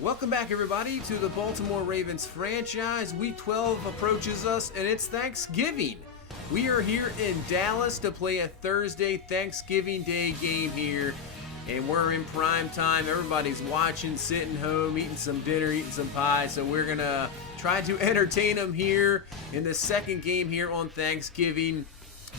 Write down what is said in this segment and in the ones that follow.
Welcome back, everybody, to the Baltimore Ravens franchise. Week 12 approaches us, and it's Thanksgiving. We are here in Dallas to play a Thursday Thanksgiving Day game here, and we're in prime time. Everybody's watching, sitting home, eating some dinner, eating some pie, so we're going to try to entertain them here in the second game here on Thanksgiving.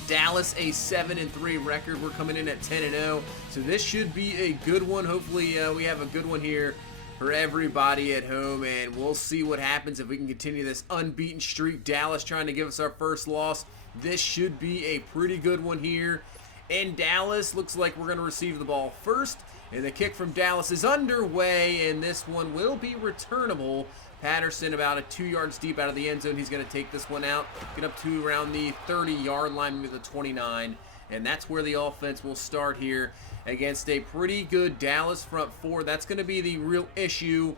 Dallas, a 7-3 record. We're coming in at 10-0, so this should be a good one. Hopefully, we have a good one here for everybody at home, and we'll see what happens if we can continue this unbeaten streak. Dallas trying to give us our first loss. This should be a pretty good one here. And Dallas looks like we're going to receive the ball first, and the kick from Dallas is underway, and this one will be returnable. Patterson about 2 yards deep out of the end zone. He's going to take this one out, get up to around the 30-yard line, maybe the 29, and that's where the offense will start here against a pretty good Dallas front four. That's going to be the real issue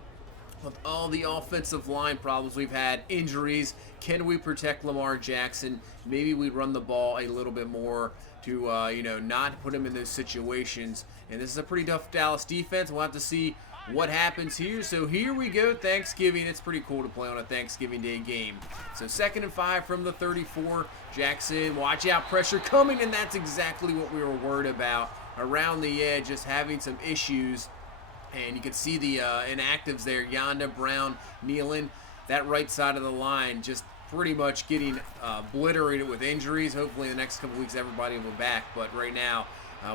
with all the offensive line problems we've had. Injuries. Can we protect Lamar Jackson? Maybe we run the ball a little bit more to, not put him in those situations. And this is a pretty tough Dallas defense. We'll have to see what happens here. So here we go, Thanksgiving. It's pretty cool to play on a Thanksgiving Day game. So 2nd and 5 from the 34. Jackson, watch out, pressure coming, and that's exactly what we were worried about. Around the edge, just having some issues. And you can see the inactives there. Yonda, Brown, kneeling. That right side of the line just pretty much getting obliterated with injuries. Hopefully in the next couple weeks everybody will be back. But right now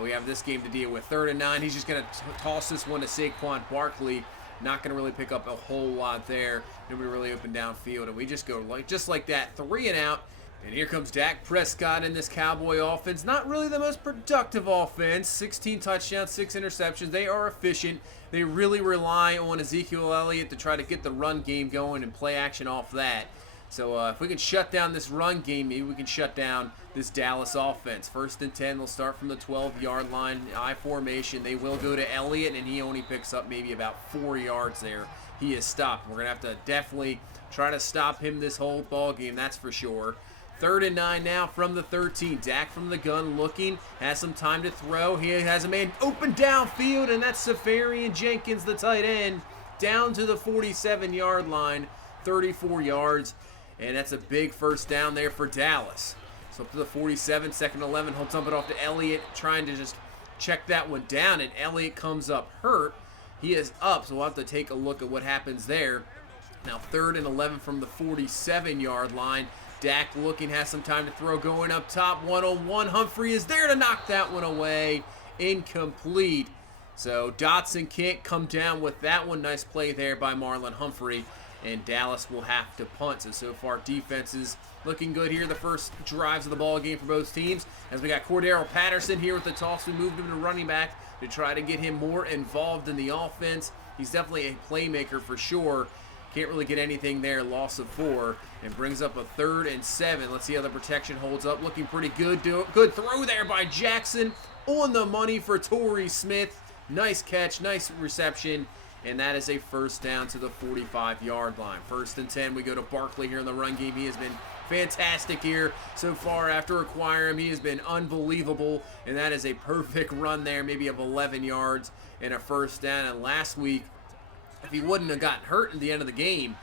we have this game to deal with. 3rd and 9. He's just going to toss this one to Saquon Barkley. Not going to really pick up a whole lot there. Nobody really open downfield. And we just go just like that. 3 and out. And here comes Dak Prescott in this Cowboy offense. Not really the most productive offense. 16 touchdowns, 6 interceptions. They are efficient. They really rely on Ezekiel Elliott to try to get the run game going and play action off that. So if we can shut down this run game, maybe we can shut down this Dallas offense. 1st and 10, they'll start from the 12-yard line. I formation. They will go to Elliott, and he only picks up maybe about 4 yards there. He is stopped. We're going to have to definitely try to stop him this whole ball game, that's for sure. 3rd and 9 now from the 13. Dak from the gun looking, has some time to throw. He has a man open downfield, and that's Safarian Jenkins, the tight end, down to the 47-yard line, 34 yards, and that's a big first down there for Dallas. So up to the 47, 2nd and 11, he'll dump it off to Elliott, trying to just check that one down, and Elliott comes up hurt. He is up, so we'll have to take a look at what happens there. Now 3rd and 11 from the 47-yard line. Dak looking, has some time to throw, going up top, one-on-one. Humphrey is there to knock that one away. Incomplete. So Dotson can't come down with that one. Nice play there by Marlon Humphrey. And Dallas will have to punt. So far, defense is looking good here. The first drives of the ball game for both teams. As we got Cordero Patterson here with the toss. We moved him to running back to try to get him more involved in the offense. He's definitely a playmaker for sure. Can't really get anything there. Loss of 4. And brings up a 3rd and 7. Let's see how the protection holds up. Looking pretty good. Good throw there by Jackson. On the money for Torrey Smith. Nice catch. Nice reception. And that is a first down to the 45-yard line. 1st and 10. We go to Barkley here in the run game. He has been fantastic here so far after acquiring him. He has been unbelievable. And that is a perfect run there. Maybe of 11 yards and a first down. And last week, if he wouldn't have gotten hurt at the end of the game,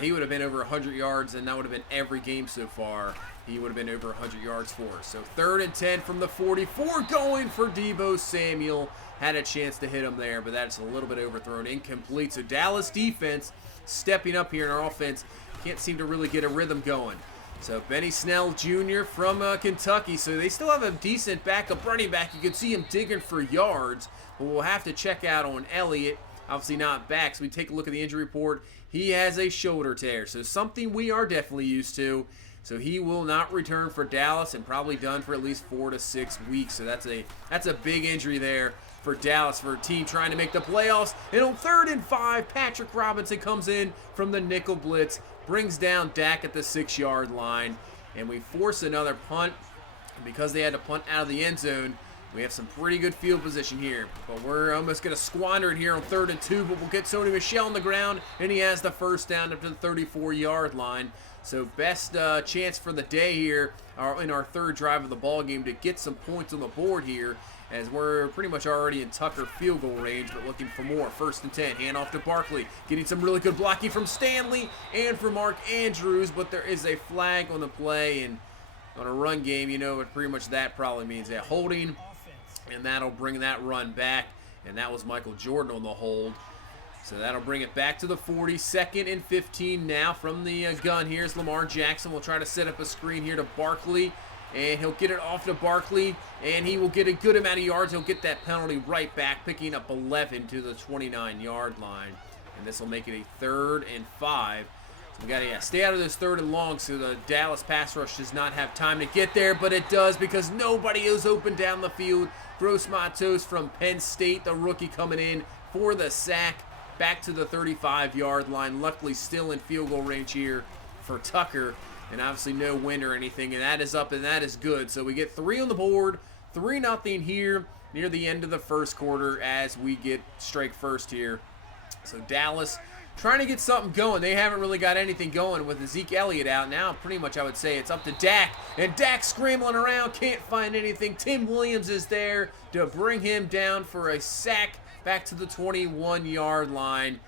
he would have been over 100 yards, and that would have been every game so far. He would have been over 100 yards for us. So 3rd and 10 from the 44, going for Deebo Samuel. Had a chance to hit him there, but that's a little bit overthrown. Incomplete. So Dallas defense stepping up here in our offense. Can't seem to really get a rhythm going. So Benny Snell Jr. from Kentucky. So they still have a decent backup running back. You can see him digging for yards, but we'll have to check out on Elliott. Obviously not back, so we take a look at the injury report. He has a shoulder tear, so something we are definitely used to. So he will not return for Dallas and probably done for at least 4 to 6 weeks. So that's a big injury there for Dallas, for a team trying to make the playoffs. And on 3rd and 5, Patrick Robinson comes in from the nickel blitz, brings down Dak at the 6-yard line, and we force another punt. And because they had to punt out of the end zone, we have some pretty good field position here, but we're almost going to squander it here on 3rd and 2, but we'll get Sony Michel on the ground, and he has the first down up to the 34-yard line. So best chance for the day here in our 3rd drive of the ball game to get some points on the board here as we're pretty much already in Tucker field goal range, but looking for more. 1st and 10, hand off to Barkley, getting some really good blocking from Stanley and from Mark Andrews, but there is a flag on the play, and on a run game, you know what pretty much that probably means. That holding, and that'll bring that run back, and that was Michael Jordan on the hold. So that'll bring it back to the 40. 2nd and 15 now from the gun. Here's Lamar Jackson. We'll try to set up a screen here to Barkley, and he'll get it off to Barkley, and he will get a good amount of yards. He'll get that penalty right back, picking up 11 to the 29-yard line, and this will make it a 3rd and 5. So we got to stay out of this 3rd and long so the Dallas pass rush does not have time to get there, but it does because nobody is open down the field. Gross Matos from Penn State, the rookie, coming in for the sack. Back to the 35-yard line. Luckily still in field goal range here for Tucker. And obviously no wind or anything. And that is up and that is good. So we get 3 on the board. 3-0 here near the end of the 1st quarter as we get strike first here. So Dallas trying to get something going. They haven't really got anything going with Zeke Elliott out. Now pretty much I would say it's up to Dak. And Dak scrambling around. Can't find anything. Tim Williams is there to bring him down for a sack. Back to the 21-yard line.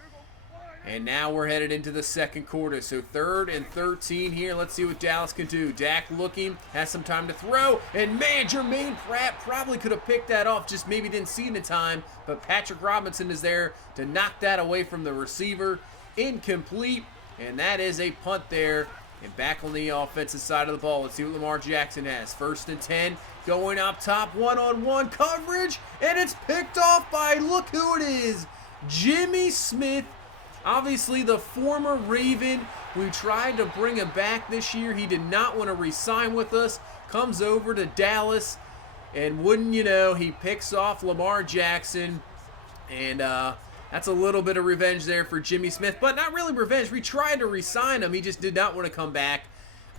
And now we're headed into the 2nd quarter. So 3rd and 13 here. Let's see what Dallas can do. Dak looking, has some time to throw. And man, Jermaine Pratt probably could have picked that off. Just maybe didn't see it in time. But Patrick Robinson is there to knock that away from the receiver. Incomplete. And that is a punt there. And back on the offensive side of the ball. Let's see what Lamar Jackson has. 1st and 10. Going up top, one-on-one coverage, and it's picked off by, look who it is, Jimmy Smith. Obviously the former Raven. We tried to bring him back this year. He did not want to re-sign with us. Comes over to Dallas, and wouldn't you know, he picks off Lamar Jackson, and that's a little bit of revenge there for Jimmy Smith, but not really revenge. We tried to re-sign him. He just did not want to come back,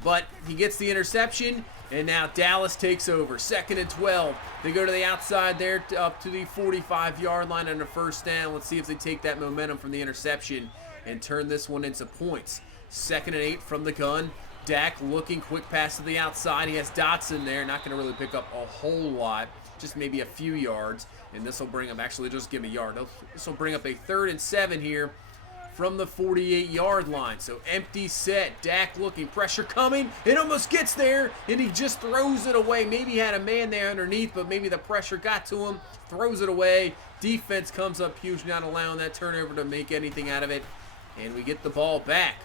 but he gets the interception. And now Dallas takes over. 2nd and 12. They go to the outside there up to the 45-yard line on the 1st down. Let's see if they take that momentum from the interception and turn this one into points. 2nd and 8 from the gun. Dak looking, quick pass to the outside. He has Dotson there. Not going to really pick up a whole lot, just maybe a few yards. And this will bring up, actually just give him a yard. This will bring up a 3rd and 7 here from the 48-yard line. So empty set. Dak looking, pressure coming. It almost gets there, and he just throws it away. Maybe he had a man there underneath, but maybe the pressure got to him. Throws it away. Defense comes up huge, not allowing that turnover to make anything out of it. And we get the ball back.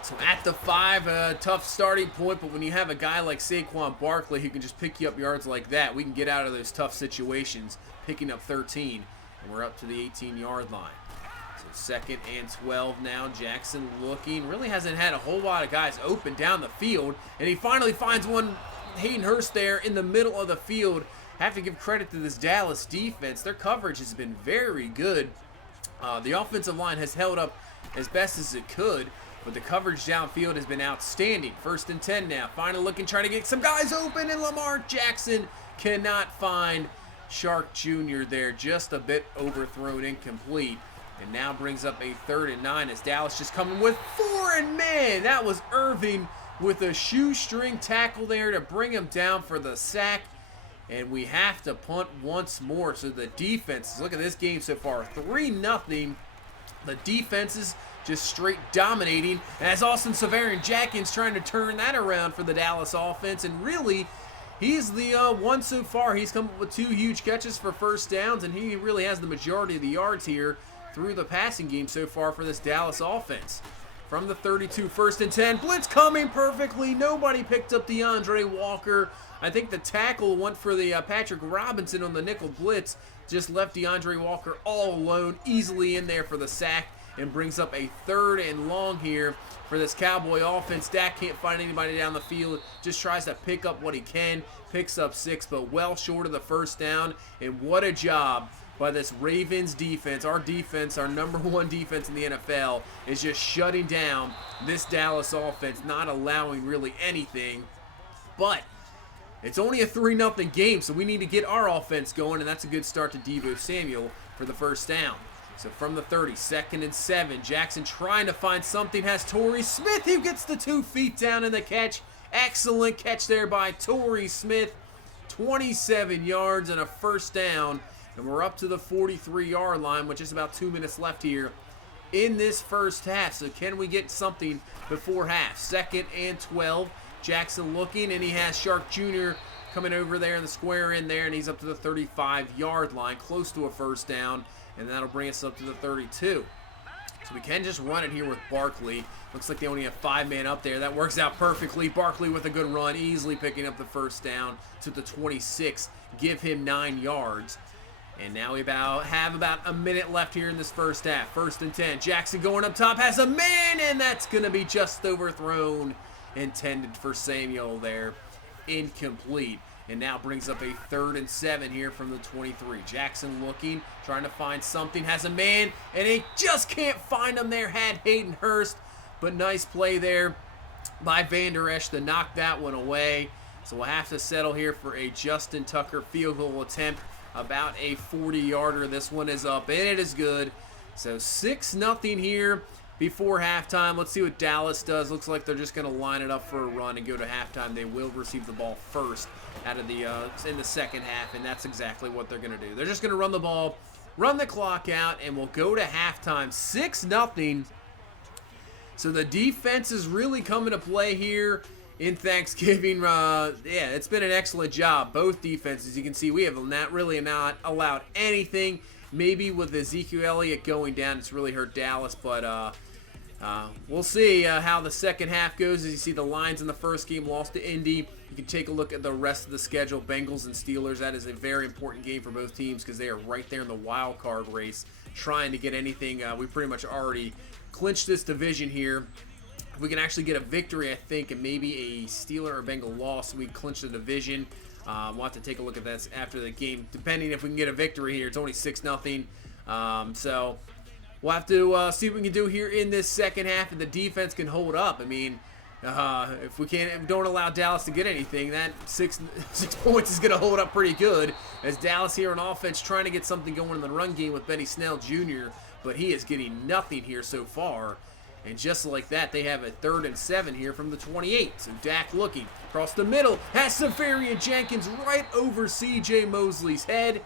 So at the 5, tough starting point, but when you have a guy like Saquon Barkley who can just pick you up yards like that, we can get out of those tough situations, picking up 13, and we're up to the 18-yard line. 2nd and 12 now. Jackson looking. Really hasn't had a whole lot of guys open down the field. And he finally finds one, Hayden Hurst, there in the middle of the field. Have to give credit to this Dallas defense. Their coverage has been very good. The offensive line has held up as best as it could, but the coverage downfield has been outstanding. 1st and 10 now. Finally looking, trying to get some guys open, and Lamar Jackson cannot find Shark Jr. there. Just a bit overthrown, incomplete. And now brings up a 3rd and 9 as Dallas just coming with 4, and man, that was Irving with a shoestring tackle there to bring him down for the sack. And we have to punt once more. So the defense, look at this game so far, 3-0. The defense is just straight dominating as Austin Severian-Jenkins trying to turn that around for the Dallas offense. And really, he's the one so far. He's come up with 2 huge catches for 1st downs, and he really has the majority of the yards here through the passing game so far for this Dallas offense. From the 32, 1st and 10. Blitz coming perfectly. Nobody picked up DeAndre Walker. I think the tackle went for the Patrick Robinson on the nickel blitz. Just left DeAndre Walker all alone, easily in there for the sack, and brings up a 3rd and long here for this Cowboy offense. Dak can't find anybody down the field. Just tries to pick up what he can. Picks up 6, but well short of the 1st down. And what a job by this Ravens defense. Our defense, our #1 defense in the NFL, is just shutting down this Dallas offense, not allowing really anything. But it's only a 3-0 game, so we need to get our offense going, and that's a good start to Deebo Samuel for the 1st down. So from the 30, 2nd and 7, Jackson trying to find something, has Torrey Smith, who gets the 2 feet down in the catch. Excellent catch there by Torrey Smith. 27 yards and a first down. And we're up to the 43-yard line with just about 2 minutes left here in this first half. So can we get something before half? 2nd and 12. Jackson looking, and he has Shark Jr. coming over there in the square in there, and he's up to the 35-yard line, close to a first down, and that'll bring us up to the 32. So we can just run it here with Barkley. Looks like they only have 5-man up there. That works out perfectly. Barkley with a good run, easily picking up the first down to the 26. Give him 9 yards. And now we have about a minute left here in this first half. 1st and 10. Jackson going up top, has a man, and that's going to be just overthrown. Intended for Samuel there. Incomplete. And now brings up a 3rd and 7 here from the 23. Jackson looking, trying to find something, has a man, and he just can't find him there. Had Hayden Hurst, but nice play there by Van Der Esch to knock that one away. So we'll have to settle here for a Justin Tucker field goal attempt. About a 40-yarder. This one is up, and it is good. So 6-0 here before halftime. Let's see what Dallas does. Looks like they're just going to line it up for a run and go to halftime. They will receive the ball first out of the in the second half, and that's exactly what they're going to do. They're just going to run the ball, run the clock out, and we'll go to halftime. 6-0. So the defense is really coming to play here in Thanksgiving. Yeah, it's been an excellent job. Both defenses, you can see, we have not allowed anything. Maybe with Ezekiel Elliott going down, it's really hurt Dallas, but we'll see how the second half goes. As you see, the Lions in the first game lost to Indy. You can take a look at the rest of the schedule. Bengals and Steelers, that is a very important game for both teams because they are right there in the wild card race, trying to get anything. We pretty much already clinched this division here. If we can actually get a victory, I think, and maybe a Steeler or Bengal loss, we clinch the division. We'll have to take a look at that after the game, depending if we can get a victory here. It's only 6-0. So we'll have to see what we can do here in this second half, and the defense can hold up. I mean, if we don't allow Dallas to get anything, that 6 points is going to hold up pretty good, as Dallas here on offense trying to get something going in the run game with Benny Snell Jr., but he is getting nothing here so far. And just like that, they have a 3rd and 7 here from the 28. So Dak looking across the middle, has Safarian Jenkins right over C.J. Mosley's head.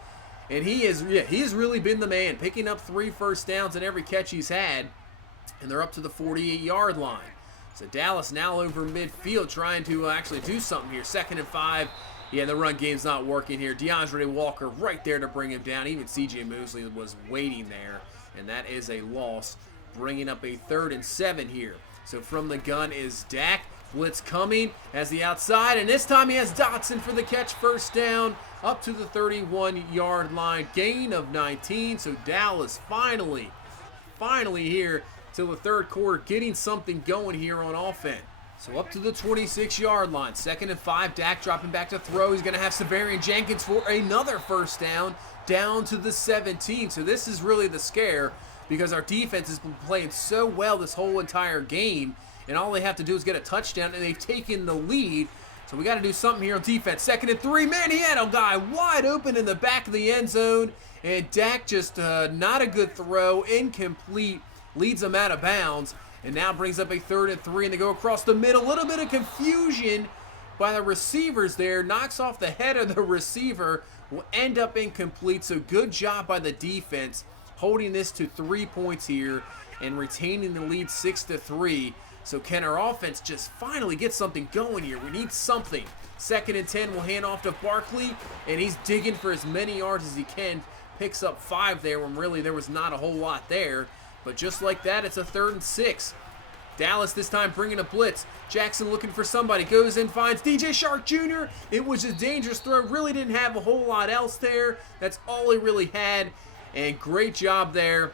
And he has really been the man, picking up 3 first downs in every catch he's had. And they're up to the 48-yard line. So Dallas now over midfield trying to actually do something here. 2nd and 5. Yeah, the run game's not working here. DeAndre Walker right there to bring him down. Even C.J. Mosley was waiting there. And that is a loss, bringing up a 3rd and 7 here. So from the gun is Dak. Blitz coming as the outside, and this time he has Dotson for the catch. First down up to the 31-yard line. Gain of 19. So Dallas finally here till the 3rd quarter getting something going here on offense. So up to the 26-yard line. 2nd and 5. Dak dropping back to throw. He's going to have Safarian Jenkins for another first down to the 17. So this is really the scare, because our defense has been playing so well this whole entire game, and all they have to do is get a touchdown, and they've taken the lead. So we got to do something here on defense. 2nd and 3. Man, he had a guy wide open in the back of the end zone, and Dak just not a good throw, incomplete, leads them out of bounds, and now brings up a 3rd and 3, and they go across the middle. A little bit of confusion by the receivers there, knocks off the head of the receiver, will end up incomplete. So good job by the defense, holding this to 3 points here and retaining the lead 6-3. So can our offense just finally get something going here? We need something. 2nd and 10, we'll hand off to Barkley, and he's digging for as many yards as he can. Picks up 5 there when really there was not a whole lot there. But just like that, it's a 3rd and 6. Dallas this time bringing a blitz. Jackson looking for somebody. Goes in, finds DJ Shark Jr. It was a dangerous throw. Really didn't have a whole lot else there. That's all he really had. And great job there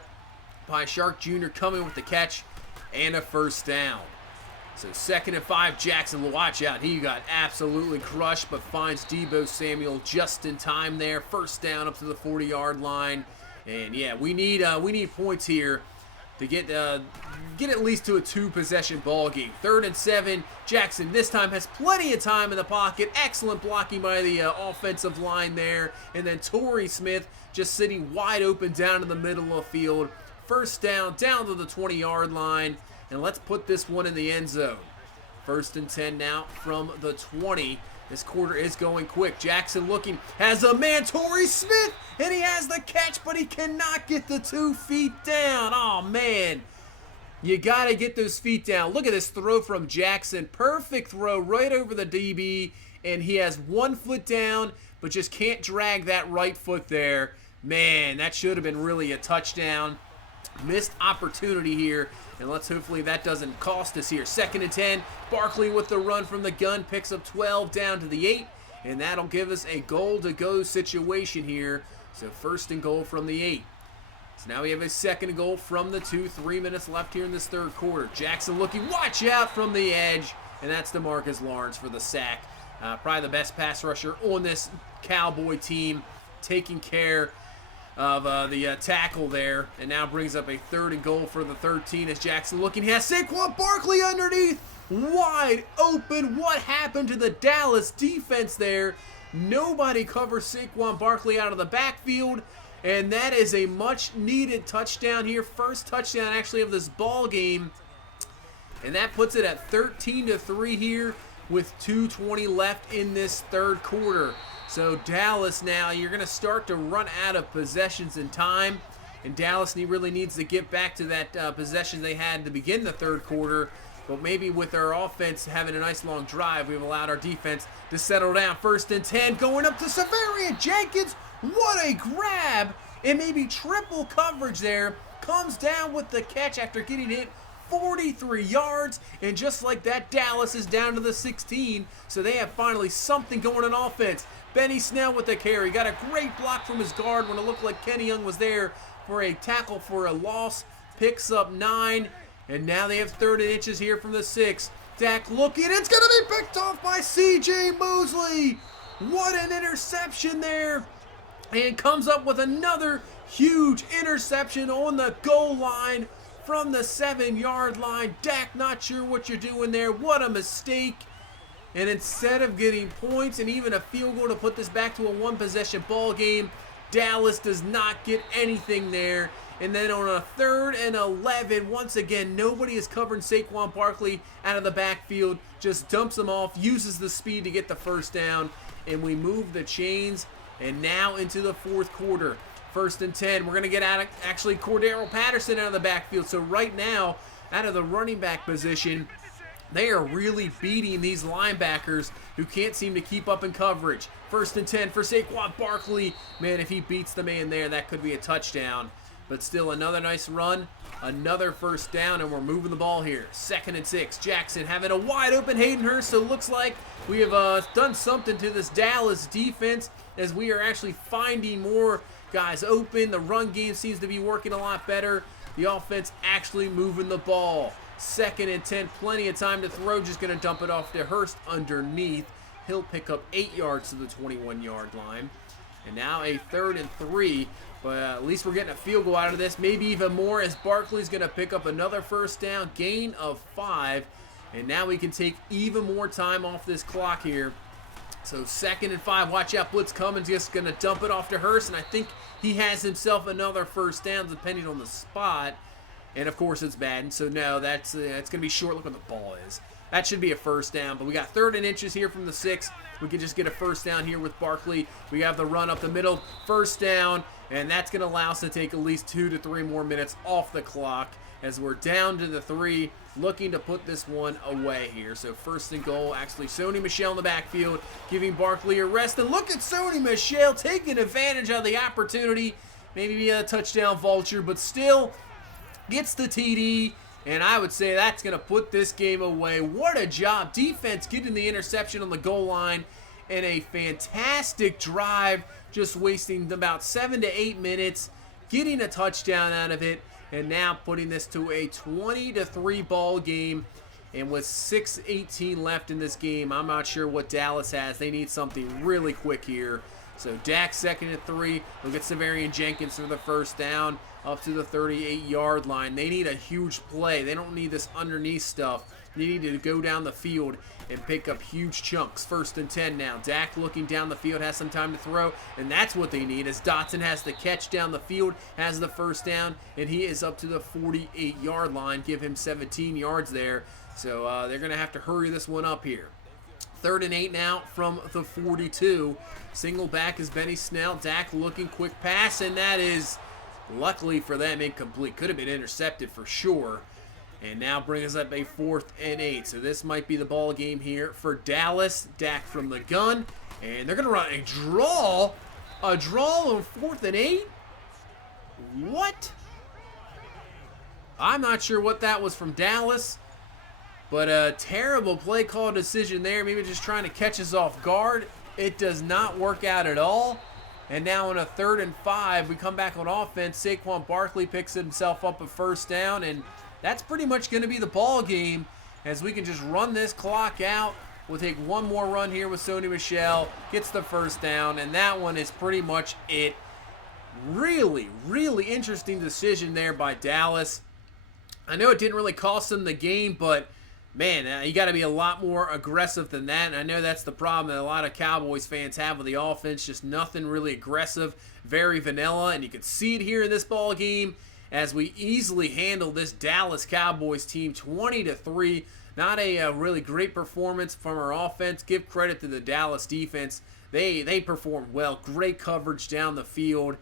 by Shark Jr. coming with the catch and a first down. So 2nd and 5, Jackson, watch out. He got absolutely crushed, but finds Deebo Samuel just in time there. First down up to the 40-yard line. And yeah, we need points here to get at least to a 2-possession ball game. 3rd and 7. Jackson this time has plenty of time in the pocket. Excellent blocking by the offensive line there. And then Torrey Smith just sitting wide open down in the middle of the field. First down to the 20-yard line. And let's put this one in the end zone. 1st and 10 now from the 20. This quarter is going quick. Jackson looking, has a man, Torrey Smith, and he has the catch, but he cannot get the 2 feet down. Oh, man. You got to get those feet down. Look at this throw from Jackson. Perfect throw right over the DB, and he has 1 foot down, but just can't drag that right foot there. Man, that should have been really a touchdown. Missed opportunity here, and let's hopefully that doesn't cost us here. 2nd and 10. Barkley with the run from the gun, picks up 12 down to the 8, and that'll give us a goal-to-go situation here. So 1st and goal from the 8. So now we have a 2nd and goal from the 2. 3 minutes left here in this 3rd quarter. Jackson looking, watch out from the edge, and that's DeMarcus Lawrence for the sack. Probably the best pass rusher on this Cowboy team, taking care of the tackle there, and now brings up a 3rd and goal for the 13 as Jackson looking. He has Saquon Barkley underneath, wide open. What happened to the Dallas defense there? Nobody covers Saquon Barkley out of the backfield, and that is a much-needed touchdown here. 1st touchdown actually of this ball game, and that puts it at 13-3 here with 2:20 left in this 3rd quarter. So Dallas now, you're going to start to run out of possessions in time, and Dallas really needs to get back to that possession they had to begin the 3rd quarter. But maybe with our offense having a nice long drive, we've allowed our defense to settle down. 1st and 10, going up to Severian Jenkins. What a grab, and maybe triple coverage there. Comes down with the catch after getting hit 43 yards, and just like that, Dallas is down to the 16, so they have finally something going on offense. Benny Snell with the carry. Got a great block from his guard when it looked like Kenny Young was there for a tackle for a loss. Picks up 9, and now they have 3rd and inches here from the 6. Dak looking, it's going to be picked off by C.J. Mosley. What an interception there, and comes up with another huge interception on the goal line from the 7-yard line. Dak, not sure what you're doing there. What a mistake. And instead of getting points and even a field goal to put this back to a 1-possession ball game, Dallas does not get anything there. And then on a 3rd and 11, once again, nobody is covering Saquon Barkley out of the backfield. Just dumps him off, uses the speed to get the 1st down, and we move the chains. And now into the 4th quarter. 1st and 10. We're going to get out actually Cordero Patterson out of the backfield. So right now, out of the running back position, they are really beating these linebackers who can't seem to keep up in coverage. 1st and 10 for Saquon Barkley. Man, if he beats the man there, that could be a touchdown. But still, another nice run, another 1st down, and we're moving the ball here. 2nd and 6. Jackson having a wide open Hayden Hurst. So it looks like we have done something to this Dallas defense as we are actually finding more guys open. The run game seems to be working a lot better. The offense actually moving the ball. 2nd and 10, plenty of time to throw. Just going to dump it off to Hurst underneath. He'll pick up 8 yards to the 21-yard line. And now a 3rd and 3, but at least we're getting a field goal out of this. Maybe even more as Barkley's going to pick up another 1st down, gain of 5. And now we can take even more time off this clock here. So 2nd and 5, watch out, blitz coming, just going to dump it off to Hurst, and I think he has himself another 1st down depending on the spot. And of course it's Madden, so no, it's going to be short. Look where the ball is. That should be a 1st down, but we got 3rd and inches here from the 6. We can just get a 1st down here with Barkley. We have the run up the middle, 1st down, and that's going to allow us to take at least 2 to 3 more minutes off the clock as we're down to the 3, looking to put this one away here. So 1st and goal, actually Sony Michel in the backfield, giving Barkley a rest. And look at Sony Michel taking advantage of the opportunity. Maybe a touchdown vulture, but still gets the TD. And I would say that's going to put this game away. What a job. Defense getting the interception on the goal line. And a fantastic drive, just wasting about 7 to 8 minutes, getting a touchdown out of it. And now putting this to a 20-3 ball game. And with 6:18 left in this game, I'm not sure what Dallas has. They need something really quick here. So Dak 2nd and 3. We'll get Severian Jenkins for the 1st down up to the 38-yard line. They need a huge play. They don't need this underneath stuff. They need to go down the field and pick up huge chunks. 1st and 10 now. Dak looking down the field, has some time to throw, and that's what they need as Dotson has the catch down the field, has the 1st down, and he is up to the 48-yard line. Give him 17 yards there. So they're going to have to hurry this one up here. 3rd and 8 now from the 42. Single back is Benny Snell. Dak looking, quick pass, and that is, luckily for them, incomplete. Could have been intercepted for sure. And now bring us up a 4th and 8. So this might be the ball game here for Dallas. Dak from the gun. And they're going to run a draw. A draw on 4th and 8? What? I'm not sure what that was from Dallas. But a terrible play call decision there. Maybe just trying to catch us off guard. It does not work out at all. And now on a 3rd and 5, we come back on offense. Saquon Barkley picks himself up a 1st down. And that's pretty much going to be the ball game, as we can just run this clock out. We'll take one more run here with Sony Michel. Gets the 1st down. And that one is pretty much it. Really, really interesting decision there by Dallas. I know it didn't really cost them the game, but man, you got to be a lot more aggressive than that. And I know that's the problem that a lot of Cowboys fans have with the offense. Just nothing really aggressive, very vanilla. And you can see it here in this ball game as we easily handle this Dallas Cowboys team 20-3. Not a really great performance from our offense. Give credit to the Dallas defense. They performed well. Great coverage down the field.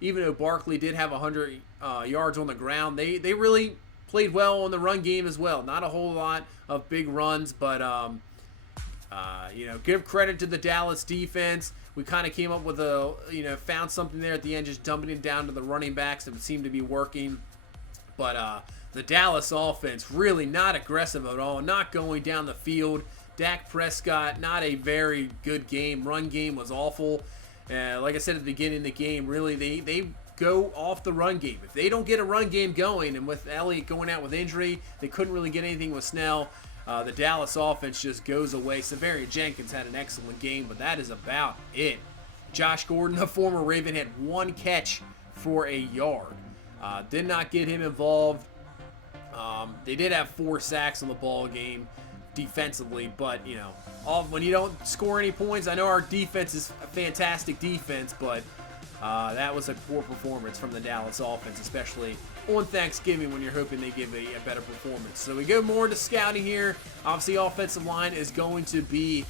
Even though Barkley did have 100 yards on the ground, they really played well on the run game as well. Not a whole lot of big runs, but give credit to the Dallas defense. We kind of came up with found something there at the end, just dumping it down to the running backs that seemed to be working. But the Dallas offense really not aggressive at all, not going down the field. Dak Prescott, not a very good game. Run game was awful. Like I said at the beginning of the game, really they go off the run game. If they don't get a run game going, and with Elliott going out with injury, they couldn't really get anything with Snell. The Dallas offense just goes away. Severian Jenkins had an excellent game, but that is about it. Josh Gordon, the former Raven, had 1 catch for a yard. Did not get him involved. They did have 4 sacks in the ball game defensively, but when you don't score any points, I know our defense is a fantastic defense, but that was a poor performance from the Dallas offense, especially on Thanksgiving when you're hoping they give a better performance. So we go more to scouting here. Obviously, offensive line is going to be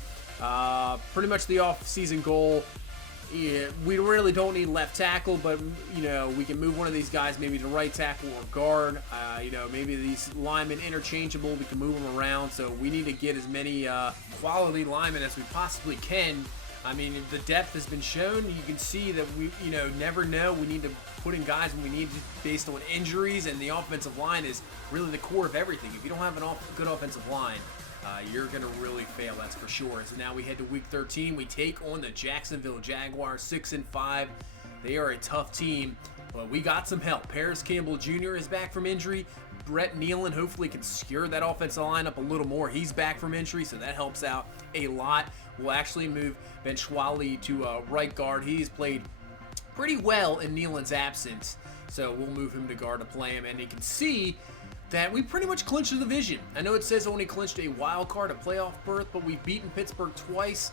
pretty much the off-season goal. Yeah, we really don't need left tackle, but we can move one of these guys maybe to right tackle or guard. Maybe these linemen interchangeable. We can move them around. So we need to get as many quality linemen as we possibly can. I mean, the depth has been shown. You can see that we, never know. We need to put in guys when we need to based on injuries, and the offensive line is really the core of everything. If you don't have a good offensive line, you're going to really fail, that's for sure. So now we head to Week 13. We take on the Jacksonville Jaguars, 6-5. They are a tough team, but we got some help. Paris Campbell Jr. is back from injury. Brett Nealon hopefully can secure that offensive line up a little more. He's back from injury, so that helps out a lot. We'll actually move Ben Schwally to right guard. He's played pretty well in Nealon's absence, so we'll move him to guard to play him. And you can see that we pretty much clinched the division. I know it says only clinched a wild card, a playoff berth, but we've beaten Pittsburgh twice.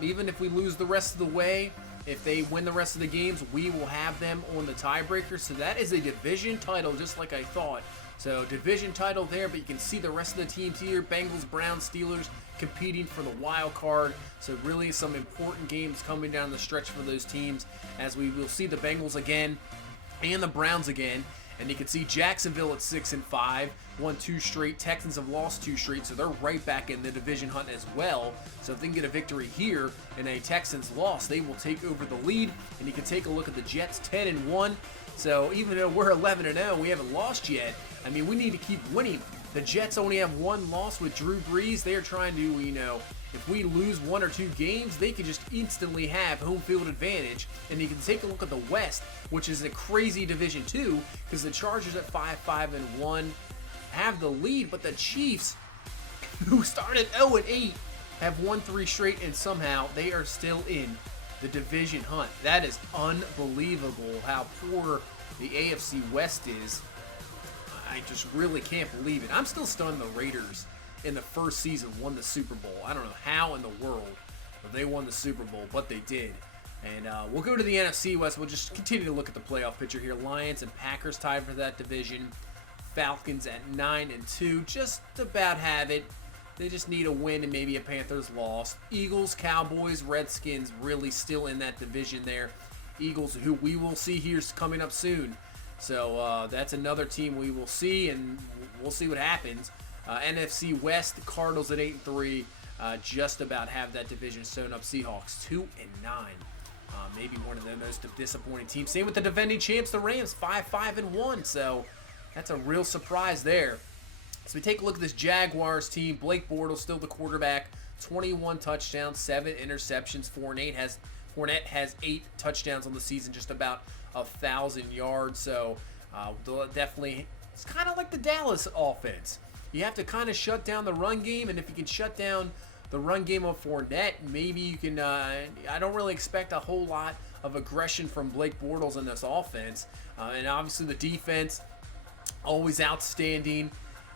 Even if we lose the rest of the way, if they win the rest of the games, we will have them on the tiebreaker. So that is a division title, just like I thought. So division title there, but you can see the rest of the teams here, Bengals, Browns, Steelers, competing for the wild card. So really some important games coming down the stretch for those teams, as we will see the Bengals again and the Browns again. And you can see Jacksonville at 6-5, won 2 straight. Texans have lost 2 straight, so they're right back in the division hunt as well. So if they can get a victory here and a Texans loss, they will take over the lead. And you can take a look at the Jets, 10-1. So even though we're 11-0, we haven't lost yet. I mean, we need to keep winning. The Jets only have 1 loss with Drew Brees. They are trying to, if we lose 1 or 2 games, they could just instantly have home field advantage. And you can take a look at the West, which is a crazy division too, because the Chargers at 5-1 have the lead, but the Chiefs, who started 0-8, have won 3 straight, and somehow they are still in the division hunt. That is unbelievable how poor the AFC West is. I just really can't believe it. I'm still stunned the Raiders in the first season won the Super Bowl. I don't know how in the world they won the Super Bowl, but they did. And we'll go to the NFC West. We'll just continue to look at the playoff picture here. Lions and Packers tied for that division. Falcons at 9-2, just about have it. They just need a win and maybe a Panthers loss. Eagles, Cowboys, Redskins really still in that division there. Eagles, who we will see here coming up soon. So that's another team we will see, and we'll see what happens. NFC West, the Cardinals at 8-3, just about have that division sewn up. Seahawks 2-9. Maybe one of the most disappointing teams. Same with the defending champs, the Rams, 5-1. So that's a real surprise there. So we take a look at this Jaguars team. Blake Bortles still the quarterback. 21 touchdowns, 7 interceptions. Fournette has 8 touchdowns on the season, just about 1,000 yards. So definitely, it's kind of like the Dallas offense. You have to kind of shut down the run game, and if you can shut down the run game of Fournette, maybe you can. I don't really expect a whole lot of aggression from Blake Bortles in this offense, and obviously the defense always outstanding.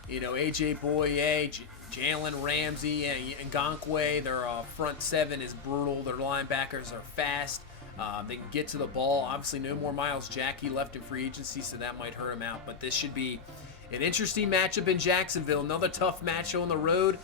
You know, AJ Boye, Jalen Ramsey, and Ngakoue, their front seven is brutal. Their linebackers are fast. They can get to the ball. Obviously, no more Miles Jack. He left in free agency, so that might hurt him out. But this should be an interesting matchup in Jacksonville. Another tough match on the road.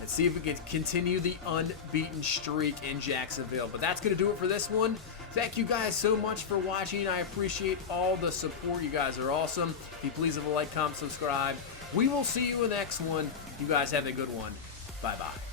Let's see if we can continue the unbeaten streak in Jacksonville. But that's going to do it for this one. Thank you guys so much for watching. I appreciate all the support. You guys are awesome. If you please leave a like, comment, subscribe. We will see you in the next one. You guys have a good one. Bye-bye.